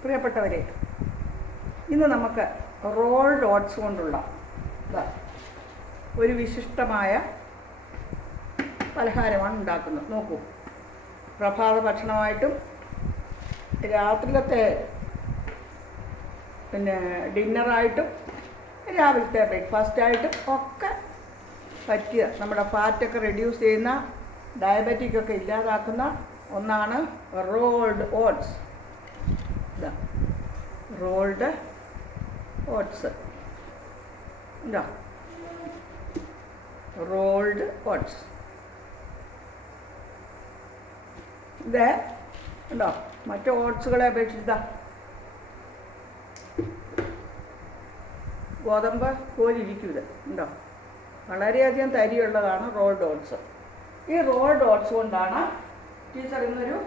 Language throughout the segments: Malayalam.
പ്രിയപ്പെട്ടവരെ ഇന്ന് നമുക്ക് റോൾഡ് ഓട്സ് കൊണ്ടുള്ള ഒരു വിശിഷ്ടമായ പലഹാരമാണ് ഉണ്ടാക്കുന്നത്. നോക്കൂ. പ്രഭാത ഭക്ഷണമായിട്ടും രാത്രിയിലത്തെ പിന്നെ ഡിന്നറായിട്ടും രാവിലത്തെ ബ്രേക്ക്ഫാസ്റ്റായിട്ടും ഒക്കെ പറ്റിയ നമ്മുടെ ഫാറ്റൊക്കെ റെഡ്യൂസ് ചെയ്യുന്ന ഡയബറ്റിക് ഒക്കെ ഇല്ലാതാക്കുന്ന ഒന്നാണ് റോൾഡ് ഓട്സ്. Rolled oats. ഇതാ. Rolled oats. ഇത് ഉണ്ടോ മറ്റു ഓട്സുകളെ അപേക്ഷിച്ച് ഗോതമ്പ് പോലിരിക്കും ഇത്. ഉണ്ടോ വളരെയധികം തരിയുള്ളതാണ് റോൾഡ് ഓട്സ്. ഈ റോൾഡ് ഓട്സ് കൊണ്ടാണ് ടീച്ചർ ഇന്നൊരു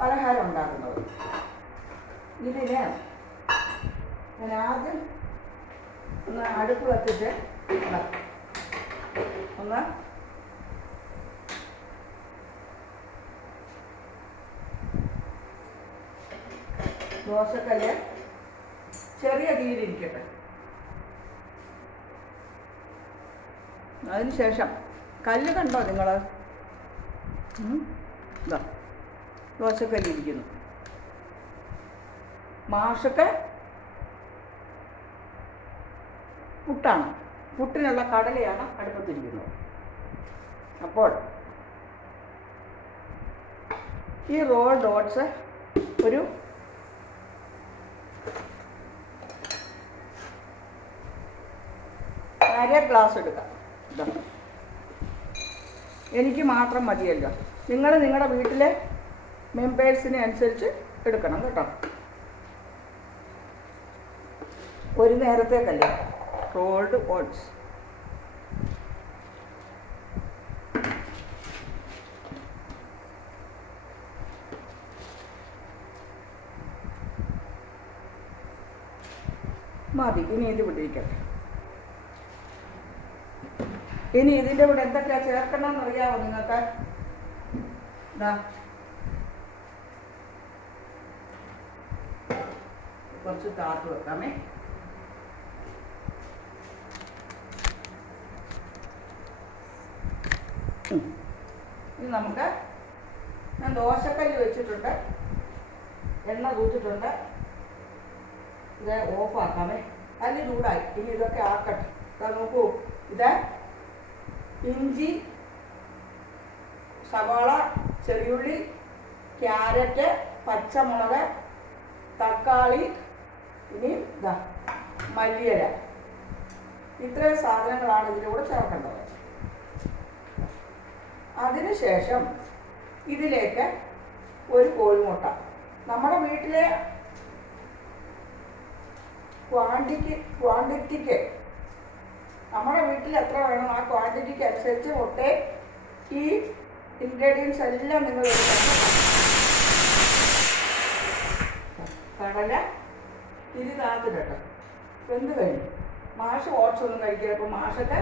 പലഹാരം ഉണ്ടാക്കുന്നത്. ഇതിന് ഞാൻ ആദ്യം ഒന്ന് അടുപ്പ് കത്തിച്ച് ഒന്ന്. ദോശക്കല്ല് ചെറിയ തീയിലിരിക്കട്ടെ. അതിനുശേഷം കല്ല് കണ്ടോ നിങ്ങൾ ദോശക്കല്ലിരിക്കുന്നു മാഷൊക്കെ പുട്ടാണ്. പുട്ടിനുള്ള കടലയാണ് അടുപ്പത്തിരിക്കുന്നത്. അപ്പോൾ ഈ റോൾ ഡോട്ട്സ് ഒരു അര ഗ്ലാസ് എടുക്കാം. എനിക്ക് മാത്രം മതിയല്ലോ. നിങ്ങൾ നിങ്ങളുടെ വീട്ടിലെ മെമ്പേഴ്സിനെ അനുസരിച്ച് എടുക്കണം കേട്ടോ. ഒരു നേരത്തേക്കല്ലേ? റോൾഡ് ഓട്സ് മതി ഇനി ഇത് വിട്ടിരിക്കട്ടെ. ഇനി ഇതിന്റെ കൂടെ എന്തൊക്കെയാ ചേർക്കണമെന്ന് അറിയാമോ നിങ്ങൾക്ക് കുറച്ച് താത്ത് വെക്കാമേ. ഇനി നമുക്ക് ഞാൻ ദോശക്കല്ല് വെച്ചിട്ടുണ്ട്. എണ്ണ തൂച്ചിട്ടുണ്ട് ഇത് ഓഫാക്കാമേ കല്ല് ചൂടായി. ഇനി ഇതൊക്കെ ആക്കട്ടെ. ഇതാ നോക്കൂ. ഇത് ഇഞ്ചി സവാള ചെറിയുള്ളി ക്യാരറ്റ് പച്ചമുളക് തക്കാളി ഇനി ഇതാ മല്ലിയില. ഇത്രയും സാധനങ്ങളാണ് ഇതിലൂടെ ചേർക്കേണ്ടത്. അതിനുശേഷം ഇതിലേക്ക് ഒരു കോഴിമുട്ട നമ്മുടെ വീട്ടിലെ ക്വാണ്ടിറ്റി ക്വാണ്ടിറ്റിക്ക് നമ്മുടെ വീട്ടിൽ എത്ര വേണം? ആ ക്വാണ്ടിറ്റിക്ക് അനുസരിച്ച് മുട്ടേ ഈ ഇൻഗ്രീഡിയൻസ് എല്ലാം നിങ്ങൾ കടല തിരി എന്ത് കഴിഞ്ഞു. മാഷ് ഓട്സ് ഒന്നും കഴിക്കില്ല. അപ്പോൾ മാഷൊക്കെ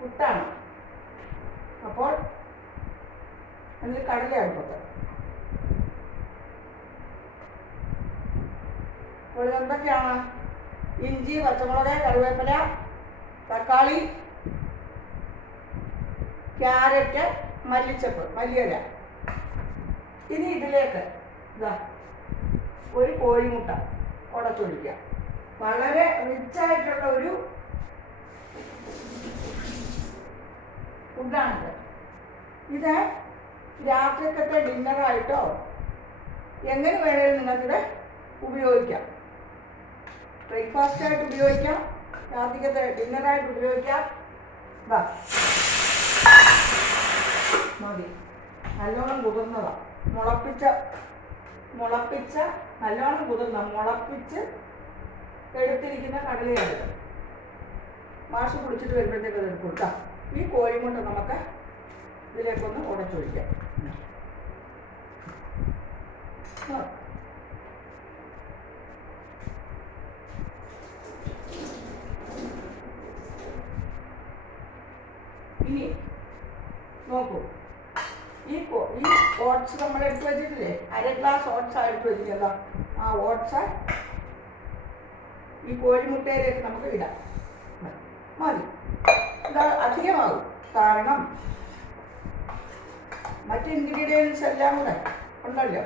പുട്ടാണ്. അപ്പോൾ അതിൽ കടല അടുപ്പത്ത് അപ്പോൾ എന്തൊക്കെയാണ് ഇഞ്ചി പച്ചമുളക് കറിവേപ്പില തക്കാളി ക്യാരറ്റ് മല്ലിച്ചപ്പ് മല്ലിയില. ഇനി ഇതിലേക്ക് ഇതാ ഒരു കോഴിമുട്ട ഉടച്ചൊഴിക്കുക. വളരെ റിച്ചായിട്ടുള്ള ഒരു ഫുഡാണിത് ഇത് രാത്രിക്കത്തെ ഡിന്നറായിട്ടോ? എങ്ങനെ വേണേലും നിങ്ങൾക്കിത് ഉപയോഗിക്കാം. ബ്രേക്ക്ഫാസ്റ്റായിട്ട് ഉപയോഗിക്കാം രാത്രിക്കത്തെ ഡിന്നറായിട്ട് ഉപയോഗിക്കാം. ഇതാ മതി. നല്ലോണം കുതിർന്നതാ. മുളപ്പിച്ച മുളപ്പിച്ച നല്ലോണം കുതിർന്ന മുളപ്പിച്ച് എടുത്തിരിക്കുന്ന കടലയാണ് മാഷ് കുടിച്ചിട്ട് വരുമ്പോഴത്തേക്ക് അത് എടുക്കും കേട്ടോ ഈ കോഴിമുട്ട നമുക്ക് ഇതിലേക്കൊന്ന് ഉടച്ചൊഴിക്കാം. ഇനി നോക്കൂ. ഈ ഈ ഓട്സ് നമ്മൾ എടുത്ത് വെച്ചിട്ടില്ലേ? അര ഗ്ലാസ് ഓട്സ് എടുത്ത് വെച്ചിട്ടുണ്ടോ ആ ഓട്സ് ഈ കോഴിമുട്ടയിലേക്ക് നമുക്ക് ഇടാം. മതി. അധികമാകും. കാരണം മറ്റ് ഇൻഗ്രീഡിയൻസ് എല്ലാം കൂടെ ഉണ്ടല്ലോ.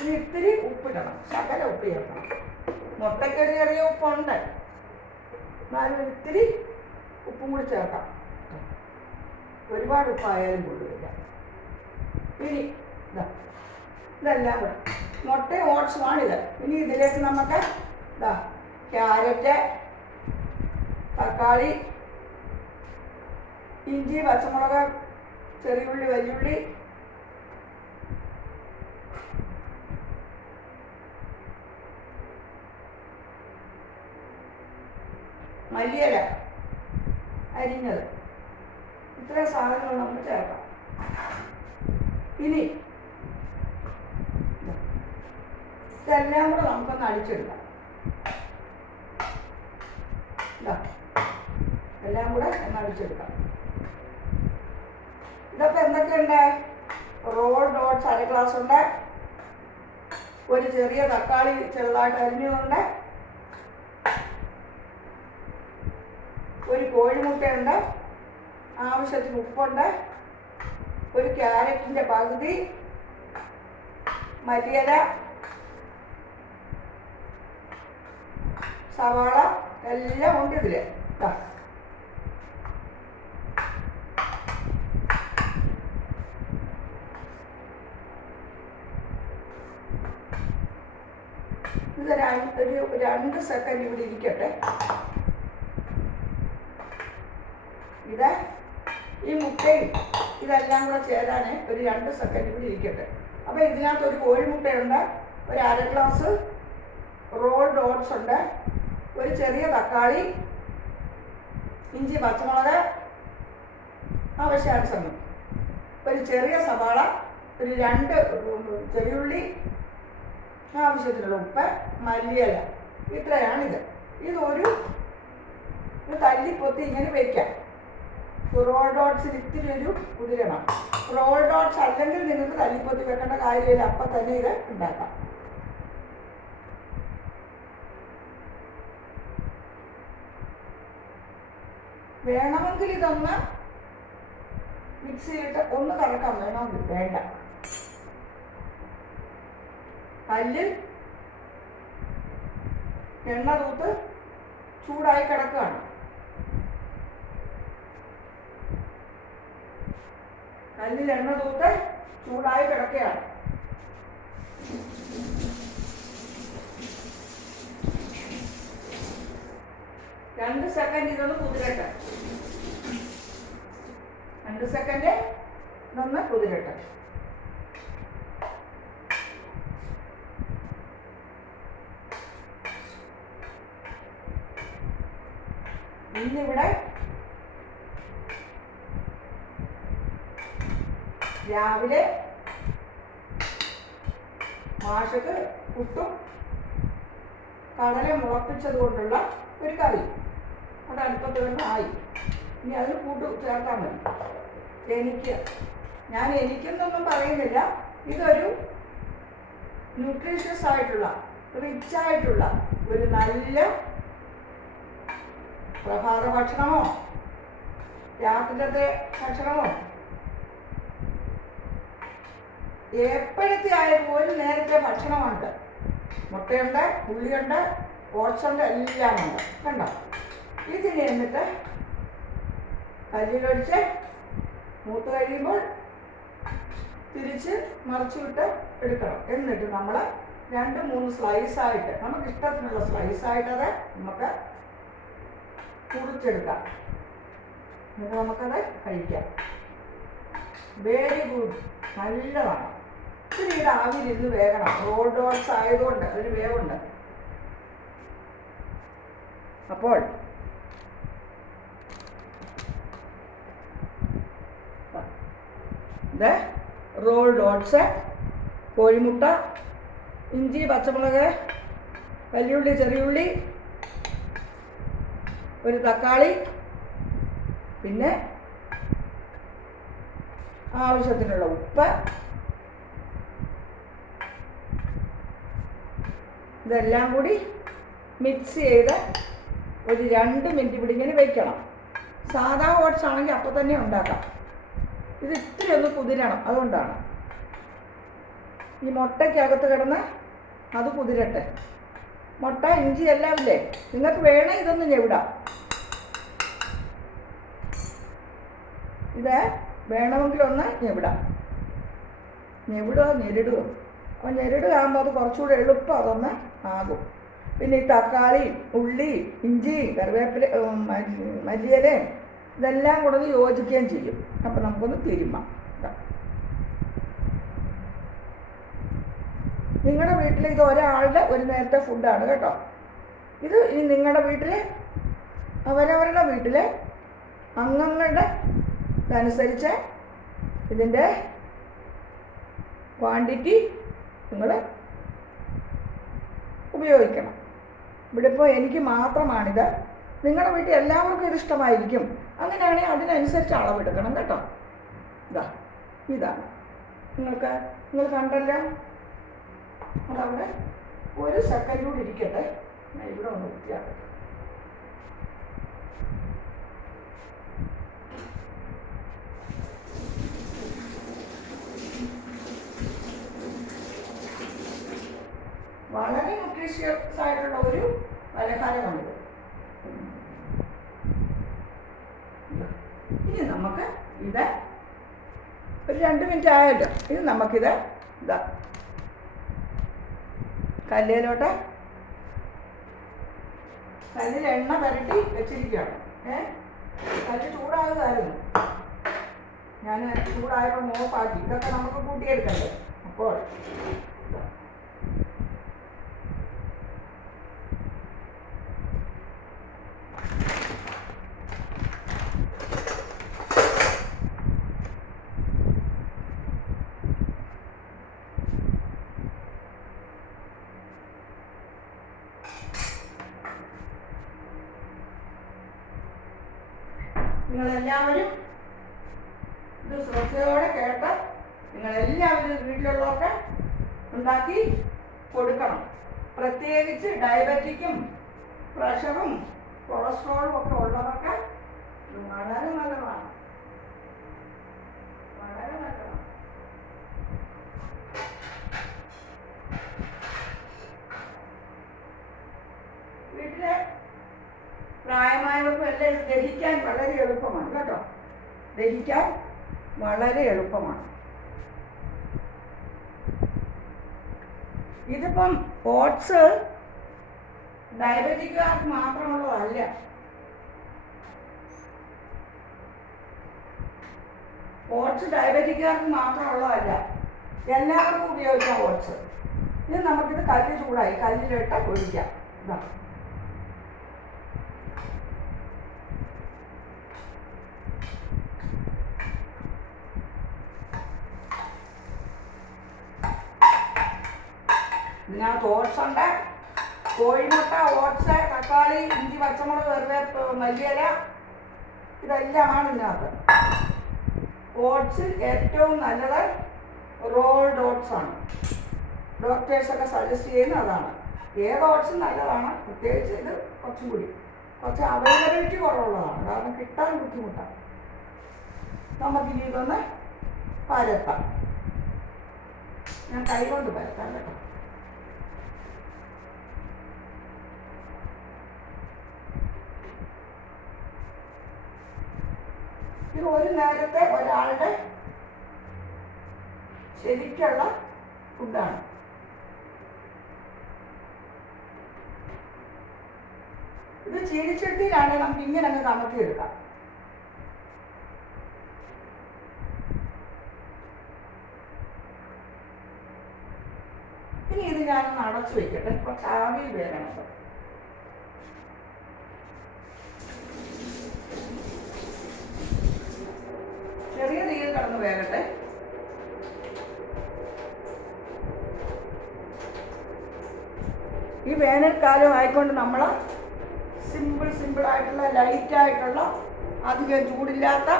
ഇനി ഇത്തിരി ഉപ്പിടണം. ശകല ഉപ്പ് ചേർക്കണം മുട്ടക്കറി ചെറിയ ഉപ്പുണ്ട്. എന്നാലും ഇത്തിരി ഉപ്പും കൂടി ചേർക്കാം. ഒരുപാട് ഉപ്പായാലും കൊള്ളുകയില്ല. ഇനി ഇതാ ഇതെല്ലാം കൂടെ. മുട്ടയും ഓട്സുമാണിത് ഇനി ഇതിലേക്ക് നമുക്ക് ഇതാ ക്യാരറ്റ് തക്കാളി ഇഞ്ചി പച്ചമുളക് ചെറിയുള്ളി വലിയുള്ളി മല്ലിയല അരിഞ്ഞത്. ഇത്രയും സാധനങ്ങൾ നമുക്ക് ചേർക്കാം. ഇനി ഇതെല്ലാം കൂടെ നമുക്കൊന്ന് അടിച്ചെടുക്കാം. എല്ലാം കൂടെ ഒന്ന് അടിച്ചെടുക്കാം. ഇതൊക്കെ എന്തൊക്കെയുണ്ട്? റോൾ ഡോട്ട്സ് അര ഗ്ലാസ് ഉണ്ട്. ഒരു ചെറിയ തക്കാളി ചെറുതായിട്ട് അരിഞ്ഞതുണ്ട്. ഒരു കോഴിമുട്ടയുണ്ട്. ആവശ്യത്തിന് ഉപ്പുണ്ട്. ഒരു ക്യാരറ്റിന്റെ പകുതി. മല്ലിയില. സവാള. എല്ലാം ഉണ്ട് ഇതിൽ ഇതാ ഇത് രണ്ട് ഒരു രണ്ട് സെക്കൻഡ് ഇവിടെ ഇരിക്കട്ടെ. ഇത് ഈ മുട്ടയും ഇതെല്ലാം കൂടെ ചേരാൻ ഒരു രണ്ട് സെക്കൻഡ് ഇവിടെ ഇരിക്കട്ടെ. അപ്പോൾ ഇതിനകത്ത് ഒരു കോഴിമുട്ടയുണ്ട് ഒരു അര ഗ്ലാസ് റോൾഡ് ഓട്സ് ഉണ്ട് ഒരു ചെറിയ തക്കാളി ഇഞ്ചി പച്ചമുളക് ആവശ്യാനുസരണം. ഒരു ചെറിയ സവാള ഒരു രണ്ട് ചെറിയുള്ളി ആവശ്യത്തിനുള്ള ഉപ്പ് മല്ലിയില. ഇത്രയാണിത്. ഇതൊരു ഇത് തല്ലിപ്പൊത്തി ഇങ്ങനെ വെക്കാം. റോൾ ഡോട്ട്സിന് ഇത്തിരി ഒരു കുതിരണം. റോൾ ഡോട്ട്സ് അല്ലെങ്കിൽ നിങ്ങൾക്ക് തല്ലിപ്പൊത്തി വെക്കേണ്ട കാര്യമില്ല. അപ്പം തന്നെ ഇത് ഉണ്ടാക്കാം. വേണമെങ്കിൽ ഇതൊന്ന് മിക്സിയിലിട്ട് ഒന്ന് കറക്കാം. വേണമെങ്കിൽ വേണ്ട. കല്ലിൽ എണ്ണ തൂത്ത് ചൂടായി കിടക്കുകയാണ്. കല്ലിൽ എണ്ണ തൂത്ത് ചൂടായി കിടക്കുകയാണ്. രണ്ട് സെക്കൻഡ് ഇതൊന്ന് കുതിരട്ടെ. രണ്ട് സെക്കൻഡ് ഇതൊന്ന് കുതിരട്ടെ. രാവിലെ മാഷക്ക് പുട്ടും കടല മുളപ്പിച്ചത് കൊണ്ടുള്ള ഒരു കറി. അത് അടുപ്പത്ത് ആയി. ഇനി അതിന് കൂട്ട് ചേർത്താൽ മതി എനിക്ക് ഞാൻ എനിക്കെന്നൊന്നും പറയുന്നില്ല. ഇതൊരു ന്യൂട്രീഷ്യസ് ആയിട്ടുള്ള റിച്ച് ആയിട്ടുള്ള ഒരു നല്ല പ്രഭാത ഭക്ഷണമോ? രാത്രിയിലത്തെ ഭക്ഷണമോ? എപ്പോഴത്തെ ആയാലും ഒരു നേരത്തെ ഭക്ഷണമുണ്ട്. മുട്ടയുണ്ട് ഉള്ളിയുണ്ട് ഓട്സ് ഉണ്ട് എല്ലാം ഉണ്ട് കണ്ടോ? ഇതിന് എന്നിട്ട് കല്ലിലൊഴിച്ച് മൂത്ത് കഴിയുമ്പോൾ തിരിച്ച് മറിച്ച് വിട്ട് എടുക്കണം. എന്നിട്ട് നമ്മൾ രണ്ട് മൂന്ന് സ്ലൈസായിട്ട് നമുക്ക് ഇഷ്ടത്തിനുള്ള സ്ലൈസായിട്ടത് നമുക്ക് കുറിച്ചെടുക്കാം. എന്നിട്ട് നമുക്കത് കഴിക്കാം. വെരി ഗുഡ് നല്ലതാണ്. ഇത്തിരി ഇത് ആവിയിലിരുന്ന് വേകണം. റോൾ ഡോട്ട്സ് ആയതുകൊണ്ട് അതിന് വേവുണ്ട്. അപ്പോൾ റോൾ ഡോട്ട്സ് കോഴിമുട്ട ഇഞ്ചി പച്ചമുളക് വലിയുള്ളി ചെറിയുള്ളി ഒരു തക്കാളി പിന്നെ ആവശ്യത്തിനുള്ള ഉപ്പ് ഇതെല്ലാം കൂടി മിക്സ് ചെയ്ത് ഒരു രണ്ട് മിനിറ്റ് ഇവിടെ ഇങ്ങനെ വെക്കണം. സാധാ ഓട്സ് ആണെങ്കിൽ അപ്പോൾ തന്നെ ഉണ്ടാക്കാം. ഇത് ഇത്തിരി ഒന്ന് കുതിരണം അതുകൊണ്ടാണ്. ഈ മുട്ടയ്ക്കകത്ത് കിടന്ന് അത് കുതിരട്ടെ. മുട്ട ഇഞ്ചി എല്ലാം ഇല്ലേ? നിങ്ങൾക്ക് വേണേ ഇതൊന്നും ഞെവിടാം. ഇത് വേണമെങ്കിലൊന്ന് ഞെവിടാം. ഞെവിടുക ഞെരിടുക അപ്പോൾ ഞെരിടുക ആകുമ്പോൾ അത് കുറച്ചുകൂടെ എളുപ്പം അതൊന്ന് ആകും. പിന്നെ ഈ തക്കാളി ഉള്ളി ഇഞ്ചി കറിവേപ്പില ഉം, മല്ലിയിലയും ഇതെല്ലാം കൂടെ യോജിക്കുകയും ചെയ്യും. അപ്പം നമുക്കൊന്ന് തിരുമാം നിങ്ങളുടെ വീട്ടിൽ ഇത് ഒരാളുടെ ഒരു നേരത്തെ ഫുഡാണ് കേട്ടോ. ഇത് ഇനി നിങ്ങളുടെ വീട്ടിൽ അവരവരുടെ വീട്ടിലെ അംഗങ്ങളുടെ ഇതനുസരിച്ച് ഇതിന്റെ ക്വാണ്ടിറ്റി നിങ്ങൾ ഉപയോഗിക്കണം. ഇവിടെ ഇപ്പോൾ എനിക്ക് മാത്രമാണിത്. നിങ്ങളുടെ വീട്ടിൽ എല്ലാവർക്കും ഇത് ഇഷ്ടമായിരിക്കും. അങ്ങനെയാണെങ്കിൽ അതിനനുസരിച്ച് അളവെടുക്കണം കേട്ടോ. ഇതാ ഇതാണ് നിങ്ങൾക്ക് നിങ്ങൾ കണ്ടല്ലോ? അതവിടെ ഒരു സെക്കൻഡ് കൂടി ഇരിക്കട്ടെ. ഇവിടെ ഒന്ന് വൃത്തിയാക്കട്ടെ വളരെ ന്യൂട്രീഷ്യസ് ആയിട്ടുള്ള ഒരു പലഹാരമുണ്ട് ഇനി നമുക്ക് ഇത് ഒരു രണ്ട് മിനിറ്റ് ആയല്ലോ. ഇനി നമുക്കിത് ഇതാ. കല്ലിലോട്ട് കല്ലിൽ എണ്ണ പുരട്ടി വെച്ചിരിക്കുകയാണ്. ഏ? കല്ല് ചൂടാകുമായിരുന്നു ഞാൻ ചൂടായപ്പോൾ മോപ്പാക്കി. ഇതൊക്കെ നമുക്ക് കൂട്ടിയെടുക്കണ്ടേ? അപ്പോൾ നിങ്ങളെല്ലാവരും ഇത് ശ്രദ്ധയോടെ കേട്ട് നിങ്ങളെല്ലാവരും വീട്ടിലുള്ളവർക്ക് ഉണ്ടാക്കി കൊടുക്കണം. പ്രത്യേകിച്ച് ഡയബറ്റിക്കും പ്രഷറും കൊളസ്ട്രോളും ഒക്കെ ഉള്ളവർക്ക് വളരെ നല്ലതാണ്. പ്രായമായവർക്കും എല്ലാം ദഹിക്കാൻ വളരെ എളുപ്പമാണ്. കേട്ടോ? ദഹിക്കാൻ വളരെ എളുപ്പമാണ്. ഇതിപ്പം ഓട്സ് ഡയബറ്റിക്കാർക്ക് മാത്രമുള്ളതല്ല. ഓട്സ് ഡയബറ്റിക്കാർക്ക് മാത്രമുള്ളതല്ല. എല്ലാവർക്കും ഉപയോഗിക്കാം ഓട്സ്. ഇത് നമുക്കിത് കല്ല് ചൂടായി. കല്ലിലിട്ട് ഒഴിക്കാം ഇതാ. ഇതിനകത്ത് ഓട്സ് ഉണ്ട്. കോഴിമുട്ട ഓട്സ് തക്കാളി ഇഞ്ചി പച്ചമുളക് വെറുതെ മല്ലിയില ഇതെല്ലാമാണ് ഇതിനകത്ത്. ഓട്സ് ഏറ്റവും നല്ലത് റോൾഡ് ഓട്സ് ആണ്. ഡോക്ടേഴ്സൊക്കെ സജസ്റ്റ് ചെയ്യുന്ന അതാണ്. ഏത് ഓട്സും നല്ലതാണ്. പ്രത്യേകിച്ച് ഇത് കുറച്ചും കൂടി. കുറച്ച് അവൈലബിലിറ്റി കുറവുള്ളതാണ്. കാരണം കിട്ടാൻ ബുദ്ധിമുട്ടാണ് നമുക്കിനി ഇതൊന്ന് പരത്താം. ഞാൻ കൈകൊണ്ട് പരത്താം കേട്ടോ. ഇത് ഒരു നേരത്തെ ഒരാളുടെ ശരിക്കുള്ള ഫുഡാണ്. ഇത് ചീനിച്ചട്ടിയിലാണ് നമുക്ക് ഇങ്ങനെ അങ്ങ് കമത്തിയെടുക്കാം ഇനി ഇത് ഞാനൊന്ന് അടച്ചു വെക്കട്ടെ കുറച്ച് ആവിയിൽ വേണം അത്. ചെറിയ തീയിൽ കടന്ന് വേകട്ടെ. ഈ വേനൽക്കാലം ആയിക്കൊണ്ട് നമ്മൾ സിമ്പിൾ സിമ്പിൾ ആയിട്ടുള്ള ലൈറ്റ് ആയിട്ടുള്ള അധികം ചൂടില്ലാത്ത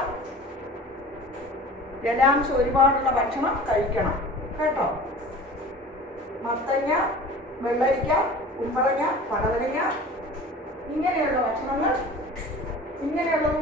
ജലാംശം ഒരുപാടുള്ള ഭക്ഷണം കഴിക്കണം. കേട്ടോ? മത്തങ്ങ വെള്ളരിക്ക കുമ്പളങ്ങ പടവലങ്ങ ഇങ്ങനെയുള്ള ഭക്ഷണങ്ങൾ ഇങ്ങനെയുള്ളത്